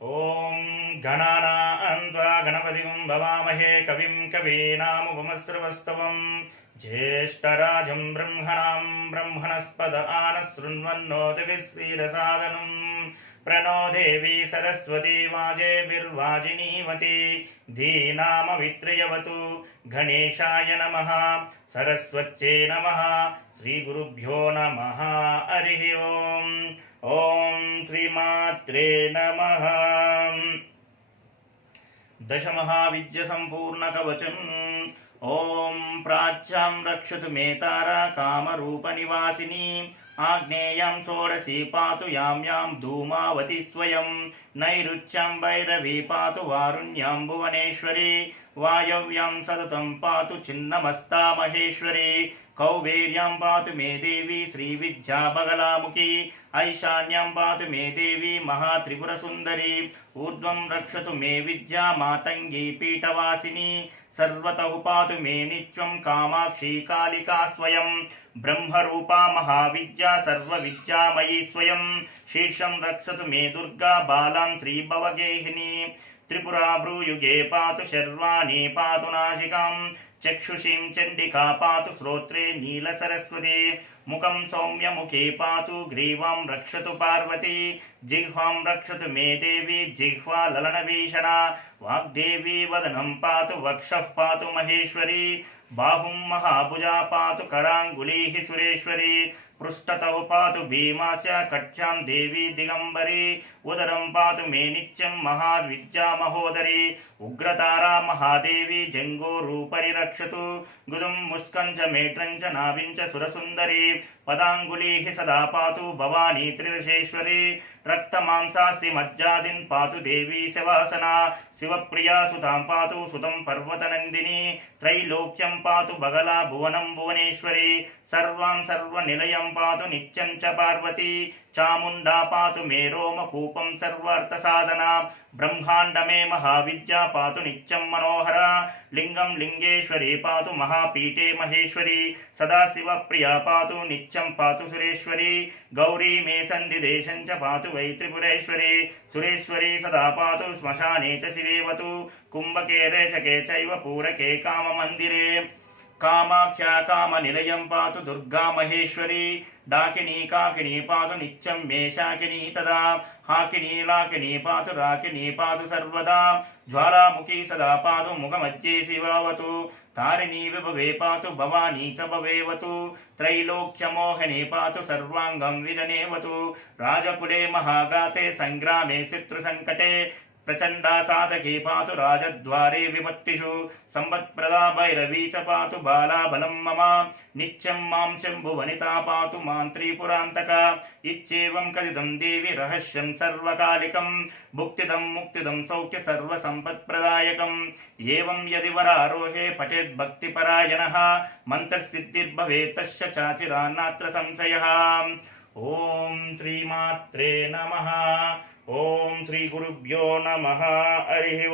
ఓం గణానాం త్వా గణపతిం భవామహే కవిం కవీనాముపమస్రవస్తవం జ్యేష్ఠరాజం బ్రహ్మణాం బ్రహ్మణస్పద ఆనశృణ్వన్నోతిభిస్సీదసాదనం ప్రణో దేవీ సరస్వతీ వాజేభిర్వాజినీవతి ధీనామవిత్రయవతు గణేశాయ నమః సరస్వత్యై నమః శ్రీగురుభ్యో నమః హరి ఓం. ఓం శ్రీమాత్రే నమః. దశమహావిద్య సంపూర్ణ కవచం. ఓం ప్రాచ్యాం రక్షతు మే తారా కామరూప నివాసిని ఆగ్నేయాం షోడశీ పాతు యాం యాం ధూమావతి స్వయం నైరుత్యాం భైరవీ పాతు వారుణ్యాం భువనేశ్వరి వాయవ్యాం సతతం పాతు చిన్నమస్తా మహేశ్వరి కౌబేర్యాం పాతు మే దేవి శ్రీవిద్యా బగలాముఖి ఐశాన్యాం పాతు మే దేవి మహాత్రిపురసుందరి ఊర్ధ్వం రక్షతు మే విద్యా మాతంగీ పీఠవాసిని సర్వతః పాతు మే నిత్యం కామాక్షి కాళికా స్వయం బ్రహ్మరూపా మహావిద్యా సర్వవిద్యామయీ స్వయం శీర్షం రక్షతు మే దుర్గా బాలాం శ్రీభవగేహిని త్రిపురా భ్రూయుగే పాతు శర్వాణి పాతు నాసికాం చక్షుషీం చండికా పాతు శ్రోత్రే నీలసరస్వతి ముఖం సౌమ్యముఖే పాతు గ్రీవాం రక్షతు పార్వతీ జిహ్వాం రక్షతు మే దేవి జిహ్వా లలనభీషణ వాగ్దేవీ వదనం పాతు వక్షః పాతు మహేశ్వరి బాహుం మహాభుజా పాతు కరాంగుళీః సురేశ్వరి పృష్ఠతః పాతు భీమాస్య కక్ష్యాం దేవీ దిగంబరి ఉదరం పాతు మే నిత్యం మహావిద్యా మహోదరి ఉగ్రతారా మహాదేవి జంగోరూపరి రక్షతు గుదుం ముస్కంచ మేట్రంచ నాభించ సురసుందరి పదాంగుళీః సదా పాతు భవానీ త్రిదశేశ్వరి రక్తమాంసాస్తి మజ్జాదిన్ పాతు దేవీ శవాసనా శివప్రియా సుతాం పాతు సుతం పర్వతనందిని త్రైలోక్యం పాతు బగలా భువనం భువనేశ్వరి సర్వాం సర్వనిలయం పాతు నిత్యం చ పార్వతీ చాముండా పాతు మే రోమకూపం సర్వార్థసాధనా బ్రహ్మాండమే మహావిద్యా పాతు నిత్యం మనోహర లింగం లింగేశ్వరి పాతు మహాపీఠే మహేశ్వరి సదాశివప్రియా పాతు నిత్యం పాతు సురేశ్వరి గౌరీ మే సంధిదేశం చ పాతు వై త్రిపురేశ్వరి సురేశ్వరి సదా పాతు శ్మశానే చ శివేవతు కుంభకేరే చకే చైవ పూరకే కామమందిరే కామాఖ్యా కామనిలయం పాతు దుర్గా మహేశ్వరి డాకినీ కాకినీ పాతు నిత్యం మే శాకినీ తదా హాకినీ లాకినీ పాతు రాకినీ పాతు సర్వదా జ్వాలాముఖీ సదా పాతు ముఖమధ్యే శివావతు తారిణీ విభవే పాతు భవానీ చ భవేవతు త్రైలోక్యమోహనే పాతు సర్వాంగం విదనేవతు రాజకులే మహాగాతే సంగ్రామే శత్రుసంకటే ప్రచండా సాధకే పాతు రాజద్వారే విపత్తిషు సంపత్ప్రదా భైరవీ చ పాతు బాలా బలం మమ నిత్యం మాం శంభువనితా పాతు మాం త్రిపురాంతక ఇచ్చేవం కదిదం దేవి రహస్యం సర్వకాలికం భుక్తిదం ముక్తిదం సౌఖ్య సర్వసంపత్ప్రదాయకం ఏవం యది వరారోహే పఠేద్ భక్తిపరాయణః మంత్రసిద్ధిర్భవేత్ తస్య చాచిరాన్నాత్ర సంశయః. ఓం శ్రీమాత్రే నమః. ఓం శ్రీ గురుభ్యో నమః. హరి ఓం.